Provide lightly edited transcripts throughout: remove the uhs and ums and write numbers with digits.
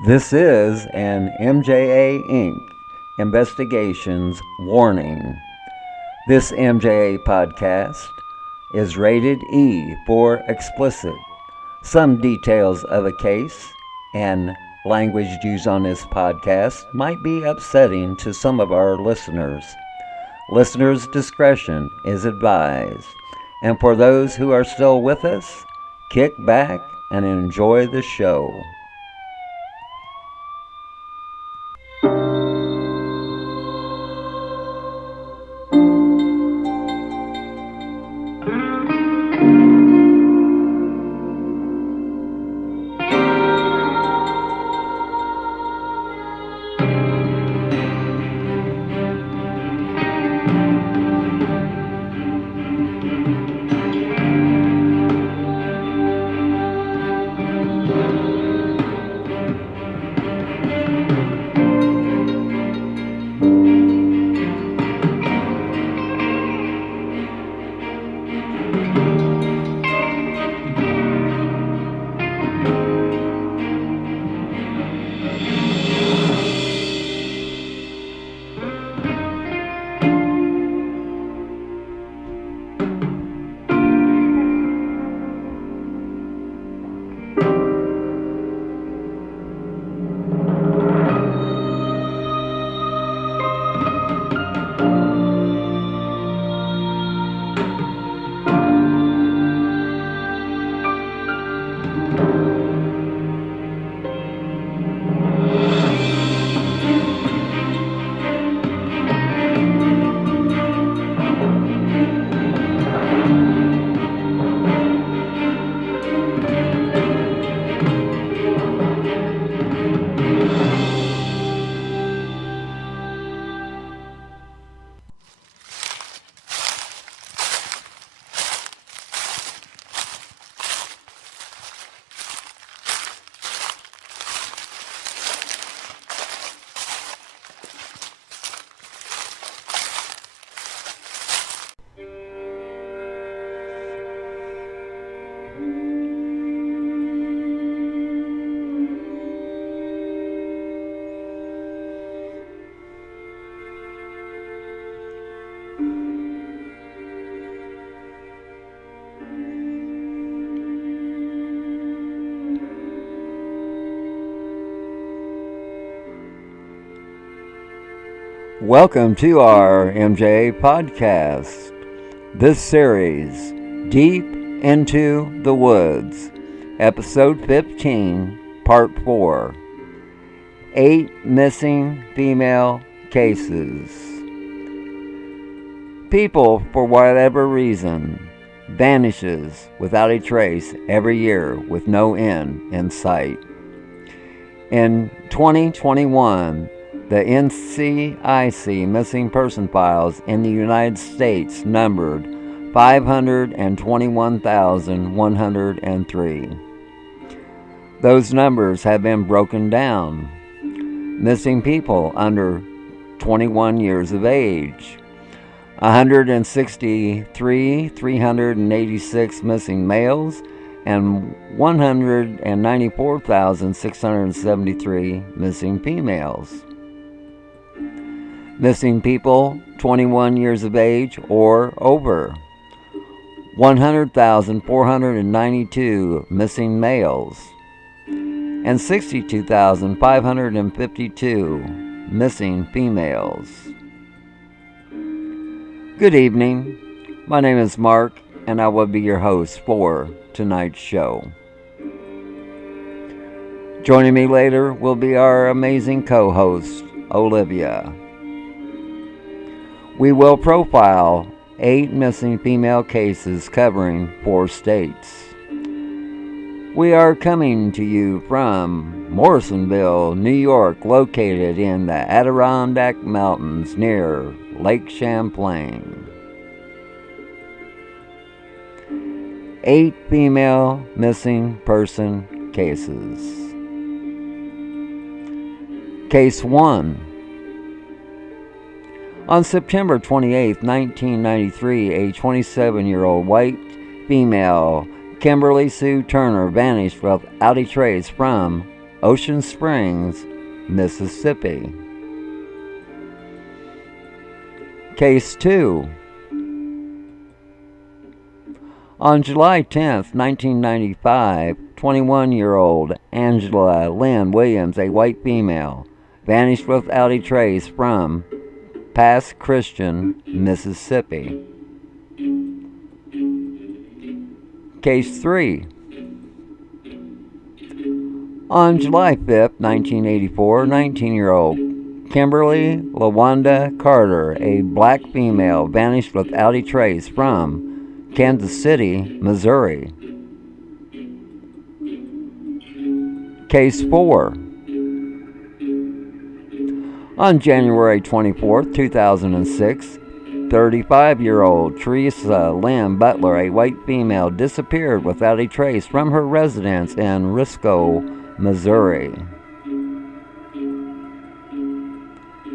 This is an MJA Inc. Investigations warning. This MJA podcast is rated E for explicit. Some details of a case and language used on this podcast might be upsetting to some of our listeners. Listeners' discretion is advised. And for those who are still with us, kick back and enjoy the show. Welcome to our MJA podcast. This series, Deep Into the Woods, Episode 15, Part 4, 8 Missing Female Cases. People, for whatever reason, vanishes without a trace every year with no end in sight. In 2021, the NCIC missing person files in the United States numbered 521,103. Those numbers have been broken down. Missing people under 21 years of age, 163,386 missing males, and 194,673 missing females. Missing people 21 years of age or over, 100,492 missing males, and 62,552 missing females. Good evening. My name is Mark, and I will be your host for tonight's show. Joining me later will be our amazing co-host, Olivia. We will profile 8 missing female cases covering 4 states. We are coming to you from Morrisonville, New York, located in the Adirondack Mountains near Lake Champlain. 8 female missing person cases. Case 1. On September 28, 1993, a 27-year-old white female, Kimberly Sue Turner, vanished without a trace from Ocean Springs, Mississippi. Case 2. On July 10, 1995, 21-year-old Angela Lynn Williams, a white female, vanished without a trace from Pass Christian, Mississippi. Case 3. On July 5, 1984, 19-year-old Kimberly LaWanda Carter, a black female, vanished without a trace from Kansas City, Missouri. Case 4. On January 24, 2006, 35-year-old Teresa Lynn Butler, a white female, disappeared without a trace from her residence in Risco, Missouri.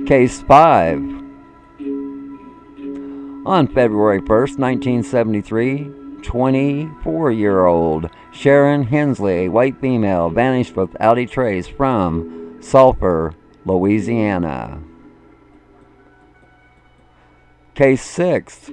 Case 5. On February 1st, 1973, 24-year-old Sharon Hensley, a white female, vanished without a trace from Sulphur, Louisiana. Case 6.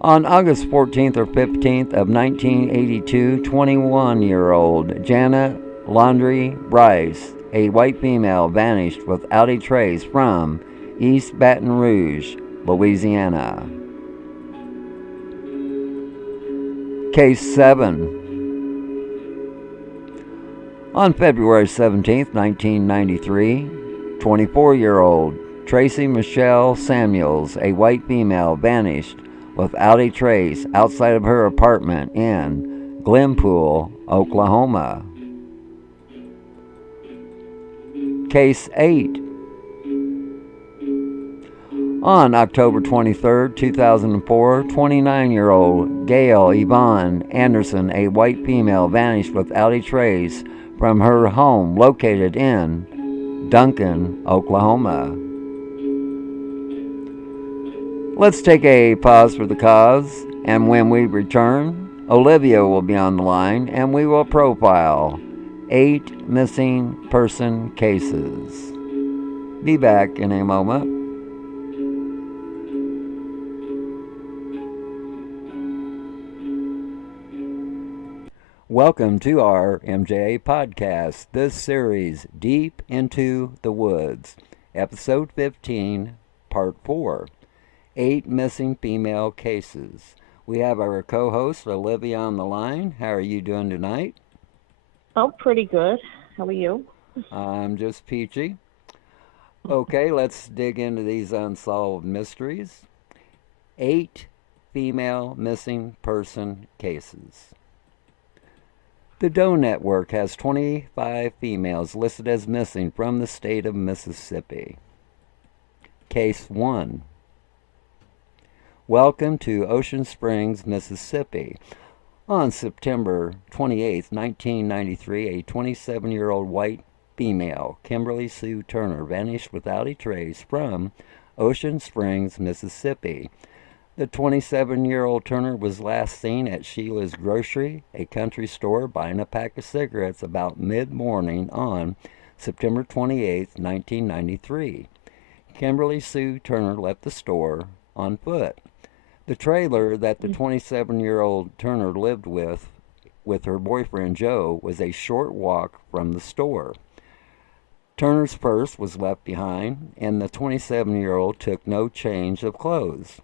On August 14th or 15th of 1982, 21-year-old Janet Laundrie Bryce, a white female, vanished without a trace from East Baton Rouge, Louisiana. Case 7. On February 17, 1993, 24-year-old Tracy Michelle Samuels, a white female, vanished without a trace outside of her apartment in Glenpool, Oklahoma. Case 8. On October 23, 2004, 29-year-old Gail Yvonne Anderson, a white female, vanished without a trace from her home located in Duncan, Oklahoma. Let's take a pause for the cause, and when we return, Olivia will be on the line and we will profile 8 missing person cases. Be back in a moment. Welcome to our MJA podcast, this series, Deep Into the Woods, Episode 15, Part 4, 8 Missing Female Cases. We have our co-host, Olivia, on the line. How are you doing tonight? Oh, pretty good. How are you? I'm just peachy. Okay, let's dig into these unsolved mysteries. 8 female missing person cases. The Doe Network has 25 females listed as missing from the state of Mississippi. Case 1. Welcome to Ocean Springs, Mississippi. On September 28, 1993, a 27-year-old white female, Kimberly Sue Turner, vanished without a trace from Ocean Springs, Mississippi. The 27-year-old Turner was last seen at Sheila's Grocery, a country store, buying a pack of cigarettes about mid-morning on September 28, 1993. Kimberly Sue Turner left the store on foot. The trailer that the 27-year-old Turner lived with her boyfriend Joe was a short walk from the store. Turner's purse was left behind, and the 27-year-old took no change of clothes.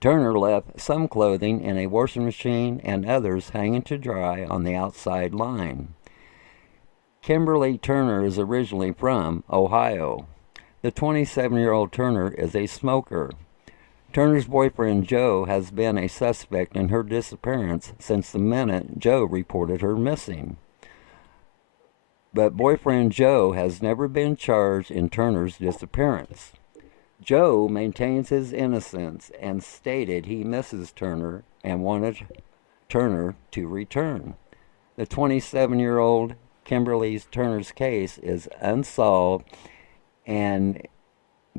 Turner left some clothing in a washing machine and others hanging to dry on the outside line. Kimberly Turner is originally from Ohio. The 27-year-old Turner is a smoker. Turner's boyfriend Joe has been a suspect in her disappearance since the minute Joe reported her missing. But boyfriend Joe has never been charged in Turner's disappearance. Joe maintains his innocence and stated he misses Turner and wanted Turner to return. The 27-year-old Kimberly Turner's case is unsolved and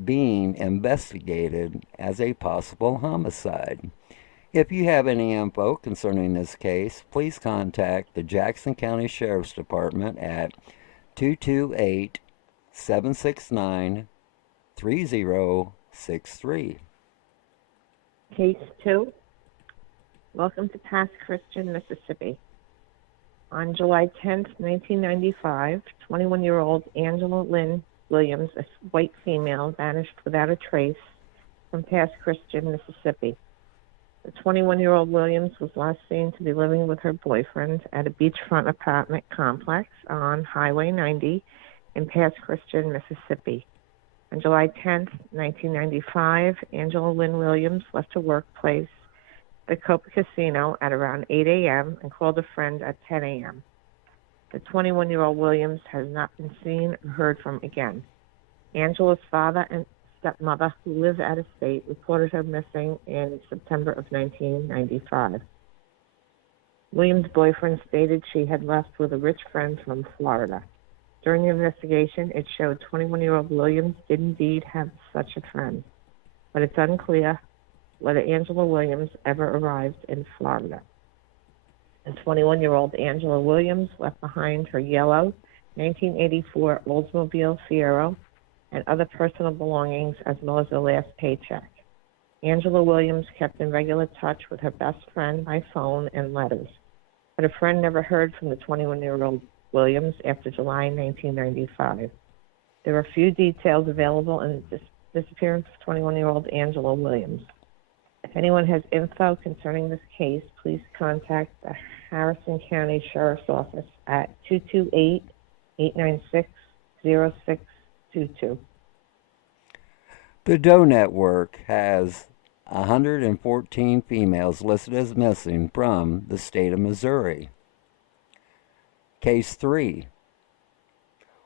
being investigated as a possible homicide. If you have any info concerning this case, please contact the Jackson County Sheriff's Department at 228 769 3063. Case 2. Welcome to Pass Christian, Mississippi. On July 10th, 1995, 21-year-old Angela Lynn Williams, a white female, vanished without a trace from Pass Christian, Mississippi. The 21-year-old Williams was last seen to be living with her boyfriend at a beachfront apartment complex on Highway 90 in Pass Christian, Mississippi. On July 10th, 1995, Angela Lynn Williams left her workplace, the Copa Casino, at around 8 a.m. and called a friend at 10 a.m. The 21-year-old Williams has not been seen or heard from again. Angela's father and stepmother, who live out of state, reported her missing in September of 1995. Williams' boyfriend stated she had left with a rich friend from Florida. During the investigation, it showed 21-year-old Williams did indeed have such a friend, but it's unclear whether Angela Williams ever arrived in Florida. The 21-year-old Angela Williams left behind her yellow 1984 Oldsmobile Fiero and other personal belongings, as well as her last paycheck. Angela Williams kept in regular touch with her best friend by phone and letters, but her friend never heard from the 21-year-old Williams after July 1995. There are few details available in the disappearance of 21-year-old Angela Williams. If anyone has info concerning this case, please contact the Harrison County Sheriff's Office at 228-896-0622. The Doe Network has 114 females listed as missing from the state of Missouri. Case 3.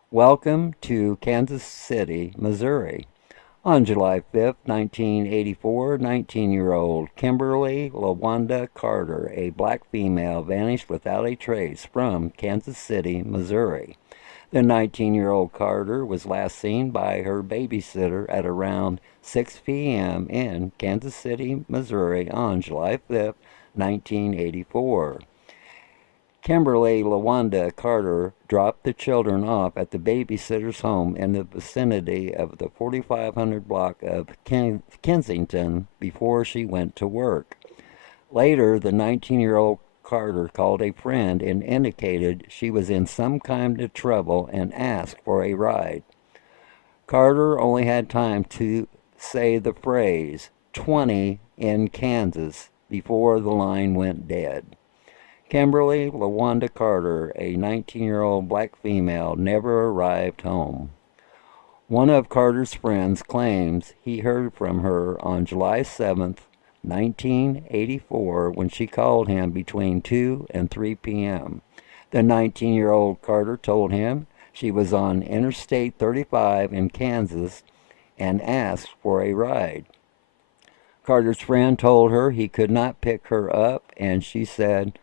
Welcome to Kansas City, Missouri. On July 5, 1984, 19-year-old Kimberly LaWanda Carter, a black female, vanished without a trace from Kansas City, Missouri. The 19-year-old Carter was last seen by her babysitter at around 6 p.m. in Kansas City, Missouri on July 5, 1984. Kimberly LaWanda Carter dropped the children off at the babysitter's home in the vicinity of the 4500 block of Kensington before she went to work. Later, the 19-year-old Carter called a friend and indicated she was in some kind of trouble and asked for a ride. Carter only had time to say the phrase, 20 in Kansas, before the line went dead. Kimberly LaWanda Carter, a 19-year-old black female, never arrived home. One of Carter's friends claims he heard from her on July 7th, 1984, when she called him between 2 and 3 p.m. The 19-year-old Carter told him she was on Interstate 35 in Kansas and asked for a ride. Carter's friend told her he could not pick her up, and she said,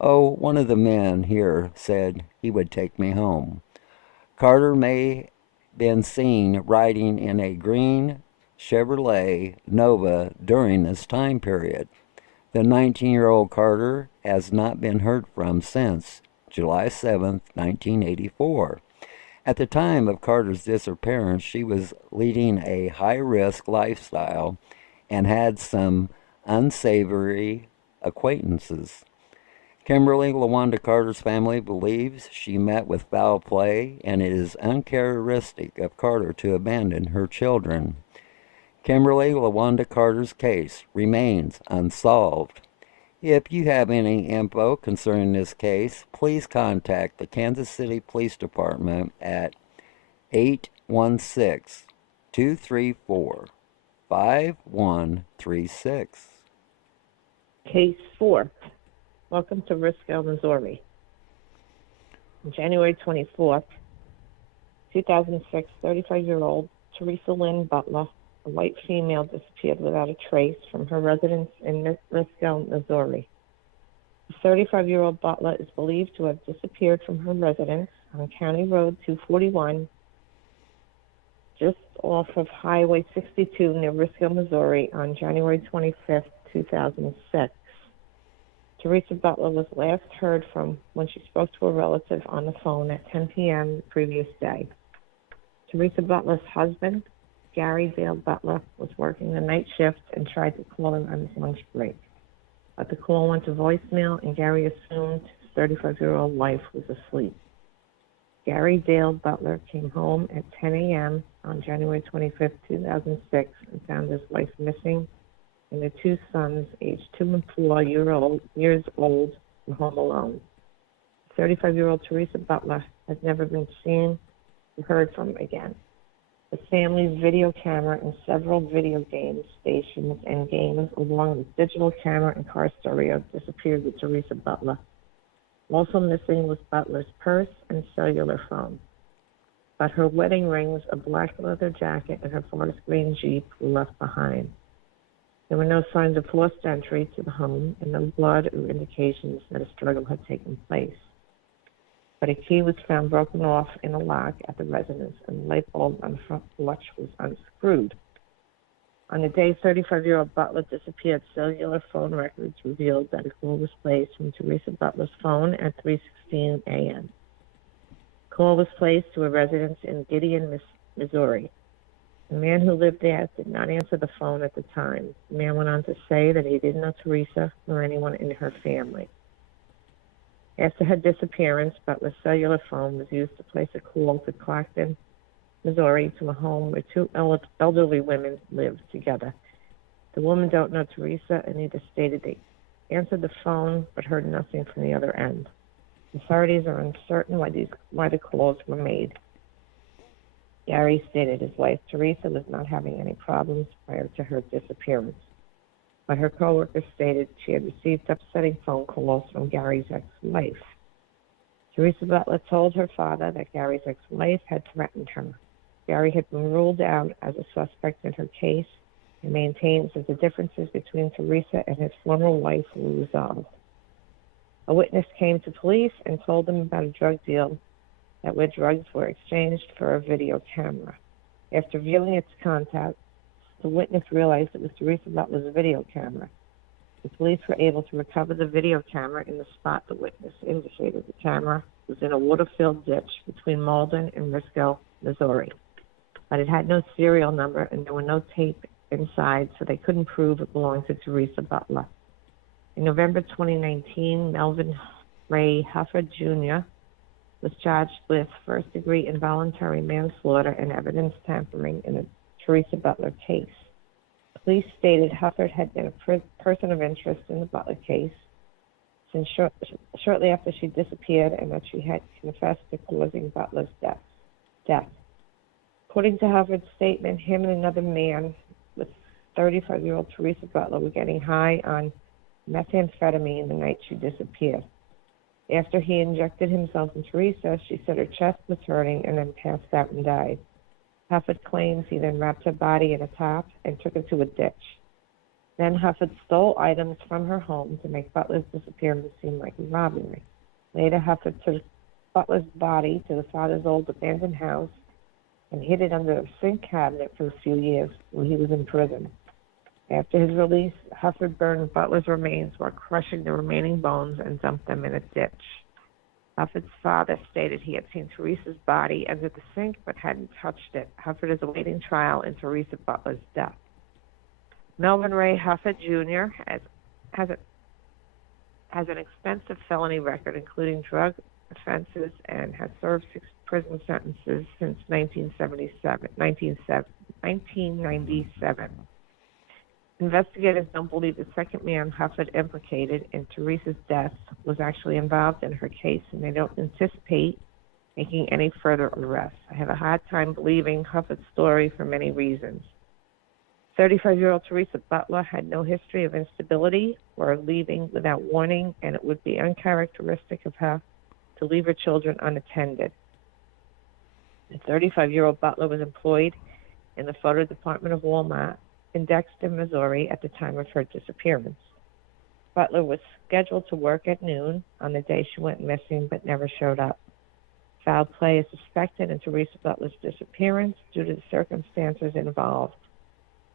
"Oh, one of the men here said he would take me home." Carter may have been seen riding in a green Chevrolet Nova during this time period. The 19-year-old Carter has not been heard from since July 7, 1984. At the time of Carter's disappearance, she was leading a high-risk lifestyle and had some unsavory acquaintances. Kimberly LaWanda Carter's family believes she met with foul play, and it is uncharacteristic of Carter to abandon her children. Kimberly LaWanda Carter's case remains unsolved. If you have any info concerning this case, please contact the Kansas City Police Department at 816-234-5136. Case 4. Welcome to Risco, Missouri. On January 24th, 2006, 35-year-old Teresa Lynn Butler, a white female, disappeared without a trace from her residence in Risco, Missouri. The 35-year-old Butler is believed to have disappeared from her residence on County Road 241, just off of Highway 62 near Risco, Missouri, on January 25th, 2006. Teresa Butler was last heard from when she spoke to a relative on the phone at 10 p.m. the previous day. Teresa Butler's husband, Gary Dale Butler, was working the night shift and tried to call her on his lunch break. But the call went to voicemail, and Gary assumed his 35-year-old wife was asleep. Gary Dale Butler came home at 10 a.m. on January 25, 2006, and found his wife missing and their two sons, aged 2 and 4 years old, were home alone. 35-year-old Teresa Butler has never been seen or heard from again. The family's video camera and several video game stations and games, along with digital camera and car stereo, disappeared with Teresa Butler. Also missing was Butler's purse and cellular phone. But her wedding rings, a black leather jacket, and her forest green Jeep were left behind. There were no signs of forced entry to the home and no blood or indications that a struggle had taken place. But a key was found broken off in a lock at the residence, and the light bulb on the front porch was unscrewed. On the day 35-year-old Butler disappeared, cellular phone records revealed that a call was placed from Teresa Butler's phone at 3:16 a.m. The call was placed to a residence in Gideon, Missouri. The man who lived there did not answer the phone at the time. The man went on to say that he didn't know Teresa nor anyone in her family. After her disappearance, Butler's cellular phone was used to place a call to Clarkton, Missouri, to a home where two elderly women lived together. The women don't know Teresa, and neither stated they answered the phone but heard nothing from the other end. Authorities are uncertain why the calls were made. Gary stated his wife, Teresa, was not having any problems prior to her disappearance, but her co-workers stated she had received upsetting phone calls from Gary's ex-wife. Teresa Butler told her father that Gary's ex-wife had threatened her. Gary had been ruled out as a suspect in her case and maintains that the differences between Teresa and his former wife were resolved. A witness came to police and told them about a drug deal where drugs were exchanged for a video camera. After viewing its contents, the witness realized it was Teresa Butler's video camera. The police were able to recover the video camera in the spot the witness indicated. The camera was in a water-filled ditch between Malden and Risco, Missouri. But it had no serial number and there were no tape inside, so they couldn't prove it belonged to Teresa Butler. In November 2019, Melvin Ray Hufford Jr. was charged with first-degree involuntary manslaughter and evidence tampering in the Teresa Butler case. Police stated Hufford had been a person of interest in the Butler case since shortly after she disappeared, and that she had confessed to causing Butler's death. According to Hufford's statement, him and another man with 35-year-old Teresa Butler were getting high on methamphetamine the night she disappeared. After he injected himself in Teresa, she said her chest was hurting and then passed out and died. Hufford claims he then wrapped her body in a tarp and took her to a ditch. Then Hufford stole items from her home to make Butler's disappearance seem like a robbery. Later, Hufford took Butler's body to the father's old abandoned house and hid it under a sink cabinet for a few years while he was in prison. After his release, Hufford burned Butler's remains while crushing the remaining bones and dumped them in a ditch. Hufford's father stated he had seen Teresa's body under the sink but hadn't touched it. Hufford is awaiting trial in Teresa Butler's death. Melvin Ray Hufford Jr. has an extensive felony record, including drug offenses, and has served 6 prison sentences since 1997. Investigators don't believe the second man Hufford implicated in Teresa's death was actually involved in her case, and they don't anticipate making any further arrests. I have a hard time believing Hufford's story for many reasons. 35-year-old Teresa Butler had no history of instability or leaving without warning, and it would be uncharacteristic of her to leave her children unattended. The 35-year-old Butler was employed in the photo department of Walmart in Dexter, Missouri at the time of her disappearance. Butler was scheduled to work at noon on the day she went missing but never showed up. Foul play is suspected in Teresa Butler's disappearance due to the circumstances involved.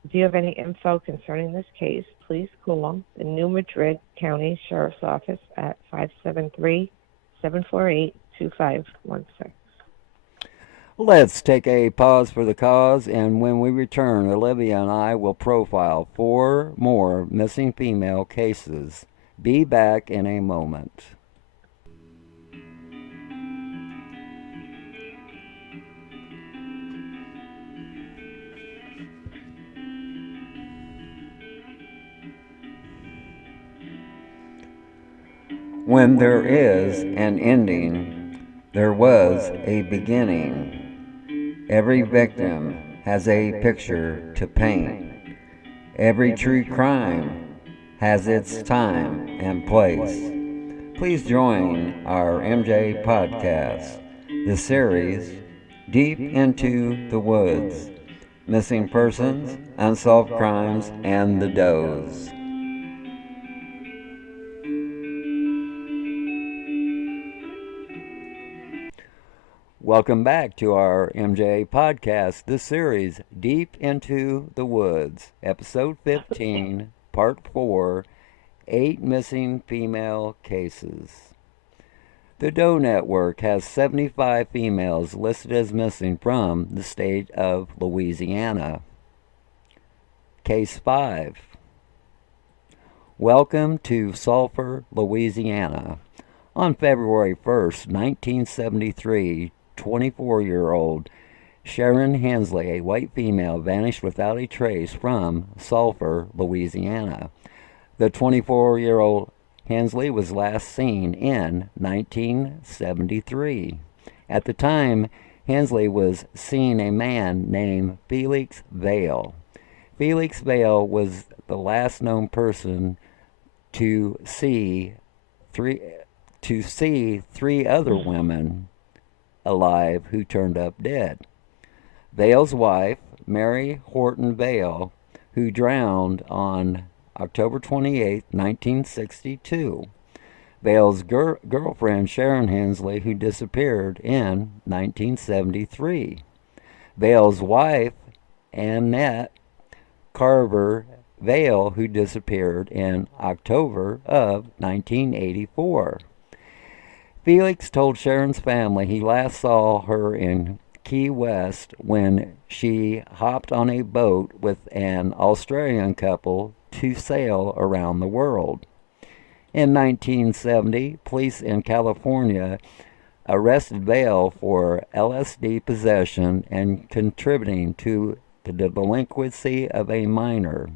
If you have any info concerning this case, please call the New Madrid County Sheriff's Office at 573-748-2516. Let's take a pause for the cause, and when we return, Olivia and I will profile 4 more missing female cases. Be back in a moment. When there is an ending, there was a beginning. Every victim has a picture to paint. Every true crime has its time and place. Please join our MJ podcast, the series Deep into the Woods, Missing Persons, Unsolved Crimes, and the Does. Welcome back to our MJ podcast, this series, Deep into the Woods, episode 15, part 4, 8 missing female cases. The Doe Network has 75 females listed as missing from the state of Louisiana. Case 5. Welcome to Sulphur, Louisiana. On February 1st, 1973, 24-year-old Sharon Hensley, a white female, vanished without a trace from Sulphur, Louisiana. The 24-year-old Hensley was last seen in 1973. At the time, Hensley was seeing a man named Felix Vale. Felix Vale was the last known person to see three other women alive who turned up dead. Vale's wife, Mary Horton Vale, who drowned on October 28, 1962. Vale's girlfriend, Sharon Hensley, who disappeared in 1973. Vale's wife, Annette Carver Vale, who disappeared in October of 1984. Felix told Sharon's family he last saw her in Key West when she hopped on a boat with an Australian couple to sail around the world. In 1970, police in California arrested Vale for LSD possession and contributing to the delinquency of a minor.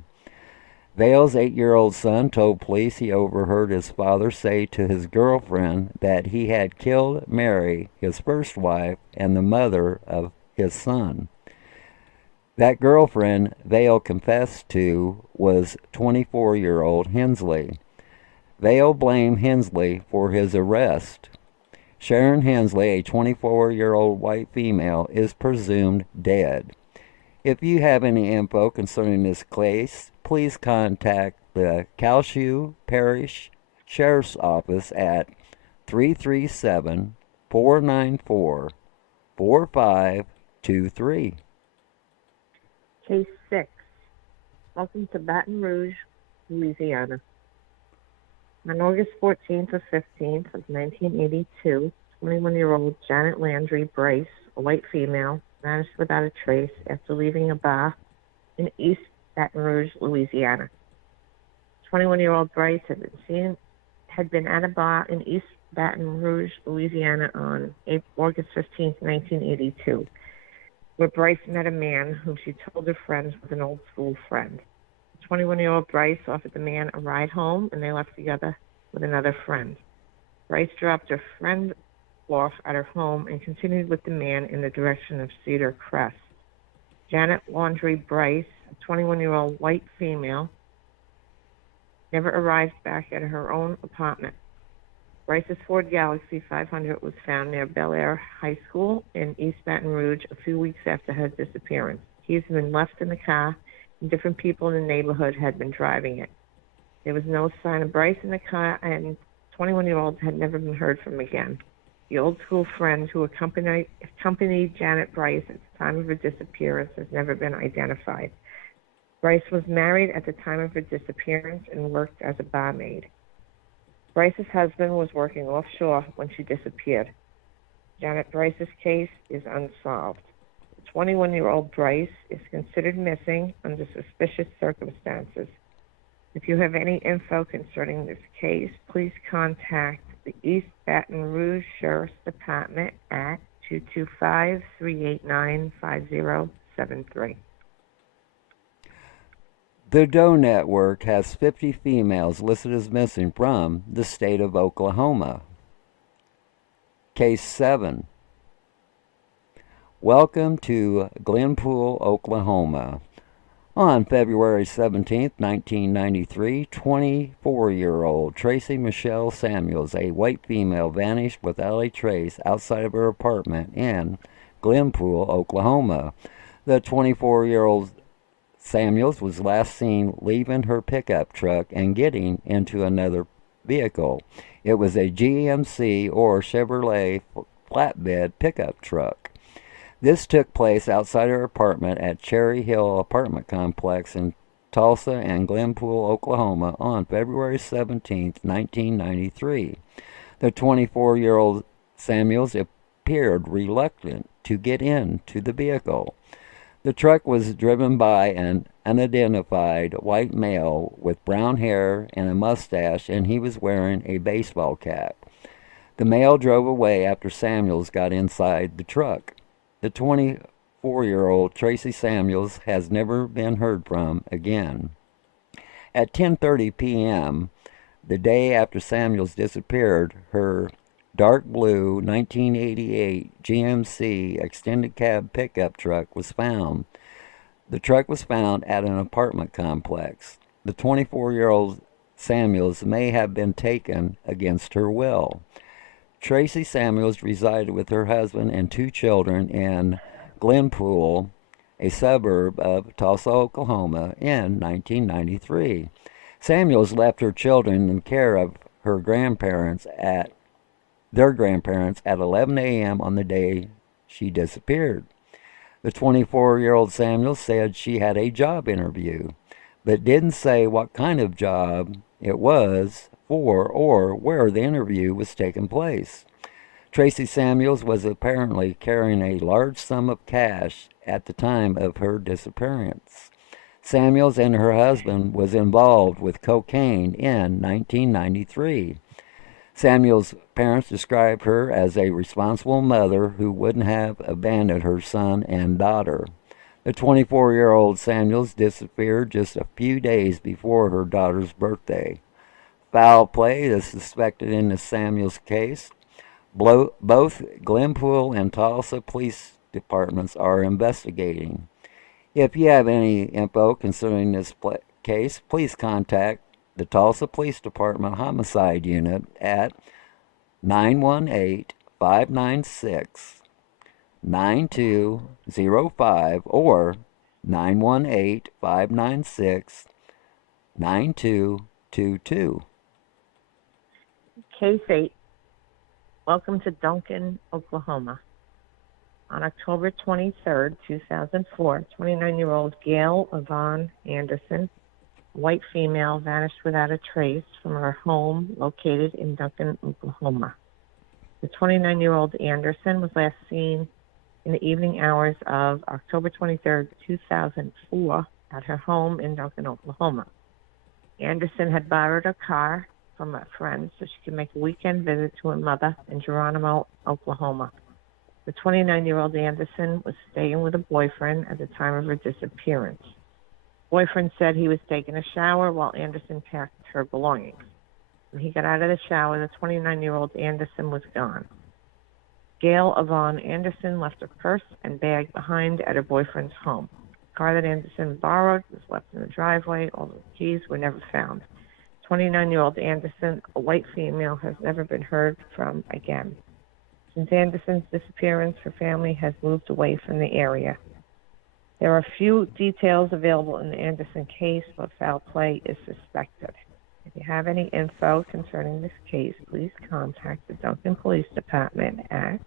Vale's 8-year-old son told police he overheard his father say to his girlfriend that he had killed Mary, his first wife, and the mother of his son. That girlfriend Vale confessed to was 24-year-old Hensley. Vale blamed Hensley for his arrest. Sharon Hensley, a 24-year-old white female, is presumed dead. If you have any info concerning this case, please contact the Calhoun Parish Sheriff's Office at 337-494-4523. Case 6. Welcome to Baton Rouge, Louisiana. On August 14th or 15th of 1982, 21-year-old Janet Landry Bryce, a white female, vanished without a trace after leaving a bar in East Baton Rouge, Louisiana. 21-year-old Bryce had been at a bar in East Baton Rouge, Louisiana on August 15, 1982, where Bryce met a man whom she told her friends was an old school friend. 21-year-old Bryce offered the man a ride home, and they left together with another friend. Bryce dropped her friend off at her home and continued with the man in the direction of Cedar Crest. Janet Landry Bryce, a 21-year-old white female, never arrived back at her own apartment. Bryce's Ford Galaxy 500 was found near Bel Air High School in East Baton Rouge a few weeks after her disappearance. Keys had been left in the car, and different people in the neighborhood had been driving it. There was no sign of Bryce in the car, and 21-year-old had never been heard from again. The old school friend who accompanied Janet Bryce at the time of her disappearance has never been identified. Bryce was married at the time of her disappearance and worked as a barmaid. Bryce's husband was working offshore when she disappeared. Janet Bryce's case is unsolved. The 21-year-old Bryce is considered missing under suspicious circumstances. If you have any info concerning this case, please contact the East Baton Rouge Sheriff's Department at 225-389-5073. The Doe Network has 50 females listed as missing from the state of Oklahoma. Case 7. Welcome to Glenpool, Oklahoma. On February 17, 1993, 24-year-old Tracy Michelle Samuels, a white female, vanished without a trace outside of her apartment in Glenpool, Oklahoma. The 24-year-old Samuels was last seen leaving her pickup truck and getting into another vehicle. It was a GMC or Chevrolet flatbed pickup truck. This took place outside her apartment at Cherry Hill Apartment Complex in Tulsa and Glenpool, Oklahoma on February 17, 1993. The 24-year-old Samuels appeared reluctant to get into the vehicle. The truck was driven by an unidentified white male with brown hair and a mustache, and he was wearing a baseball cap. The male drove away after Samuels got inside the truck. The 24-year-old Tracy Samuels has never been heard from again. At 10:30 p.m., the day after Samuels disappeared, her dark blue 1988 GMC extended cab pickup truck was found. The truck was found at an apartment complex. The 24-year-old Samuels may have been taken against her will. Tracy Samuels resided with her husband and 2 children in Glenpool, a suburb of Tulsa, Oklahoma, in 1993. Samuels left her children in care of their grandparents at 11 a.m. on the day she disappeared. The 24-year-old Samuels said she had a job interview, but didn't say what kind of job it was for or where the interview was taking place. Tracy Samuels was apparently carrying a large sum of cash at the time of her disappearance. Samuels and her husband was involved with cocaine in 1993. Samuel's parents described her as a responsible mother who wouldn't have abandoned her son and daughter. The 24-year-old Samuels disappeared just a few days before her daughter's birthday. Foul play is suspected in the Samuels case. Both Glenpool and Tulsa police departments are investigating. If you have any info concerning this case, please contact the Tulsa Police Department Homicide Unit at 918-596-9205 or 918-596-9222. Case 8. Welcome to Duncan, Oklahoma. On October 23, 2004, 29-year-old Gail Yvonne Anderson, white female, vanished without a trace from her home located in Duncan, Oklahoma. The 29-year-old Anderson was last seen in the evening hours of October 23, 2004, at her home in Duncan, Oklahoma. Anderson had borrowed a car from a friend so she could make a weekend visit to her mother in Geronimo, Oklahoma. The 29-year-old Anderson was staying with a boyfriend at the time of her disappearance. Boyfriend said he was taking a shower while Anderson packed her belongings. When he got out of the shower, the 29-year-old Anderson was gone. Gail Yvonne Anderson left her purse and bag behind at her boyfriend's home. The car that Anderson borrowed was left in the driveway. All the keys were never found. 29-year-old Anderson, a white female, has never been heard from again. Since Anderson's disappearance, her family has moved away from the area. There are few details available in the Anderson case, but foul play is suspected. If you have any info concerning this case, please contact the Duncan Police Department at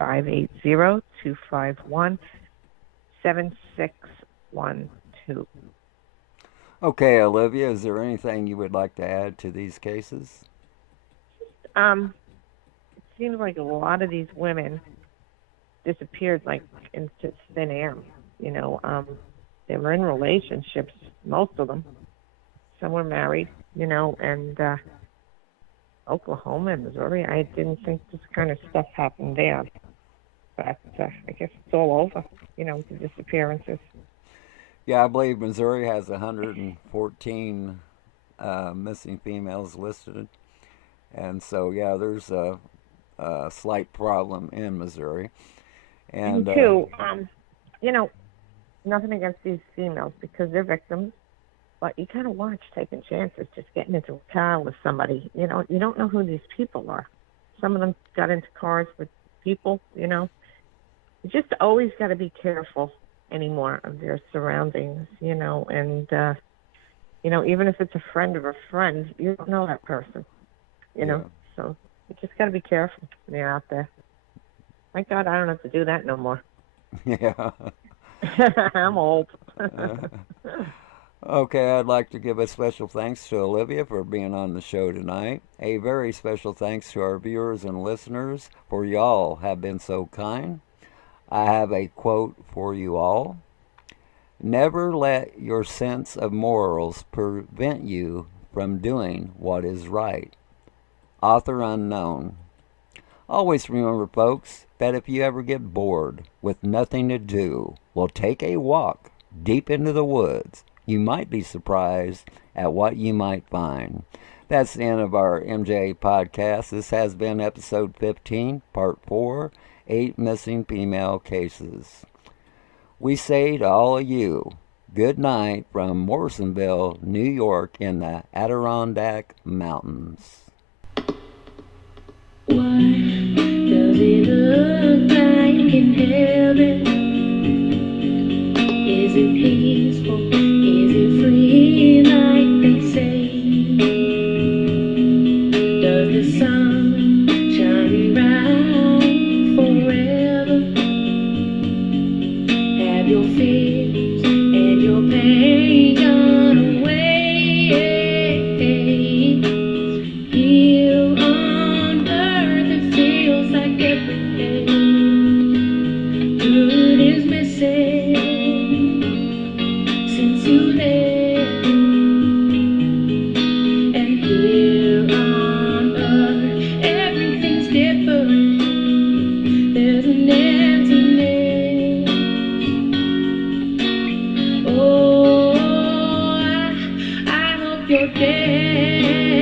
580-251-7612. Okay, Olivia, is there anything you would like to add to these cases? It seems like a lot of these women disappeared like into thin air. You know, they were in relationships, most of them. Some were married, and Oklahoma and Missouri. I didn't think this kind of stuff happened there, but I guess it's all over. The disappearances. Yeah, I believe Missouri has 114 missing females listed. And so, yeah, there's a slight problem in Missouri. And And two, you know, nothing against these females because they're victims, but you gotta watch taking chances, just getting into a car with somebody. You don't know who these people are. Some of them got into cars with people. You just always got to be careful anymore of their surroundings. And even if it's a friend of a friend, you don't know that person. yeah, So you just got to be careful when you're out there. Thank God I don't have to do that no more. yeah. I'm old. Okay, I'd like to give a special thanks to Olivia for being on the show tonight. A very special thanks to our viewers and listeners, for y'all have been so kind. I have a quote for you all. Never let your sense of morals prevent you from doing what is right. Author unknown. Always remember, folks, that if you ever get bored with nothing to do, well, take a walk deep into the woods. You might be surprised at what you might find. That's the end of our MJ podcast. This has been episode 15, part 4, 8 missing female cases. We say to all of you, good night from Morrisonville, New York, in the Adirondack Mountains. What does it look like in heaven? Is it peaceful? Is it free like they say? Does the sun shine bright forever? Have your fears and your pain gone away? Here on earth it feels like every day good is missing since you left. And here on earth everything's different. There's an emptiness. Oh, I hope you're dancing.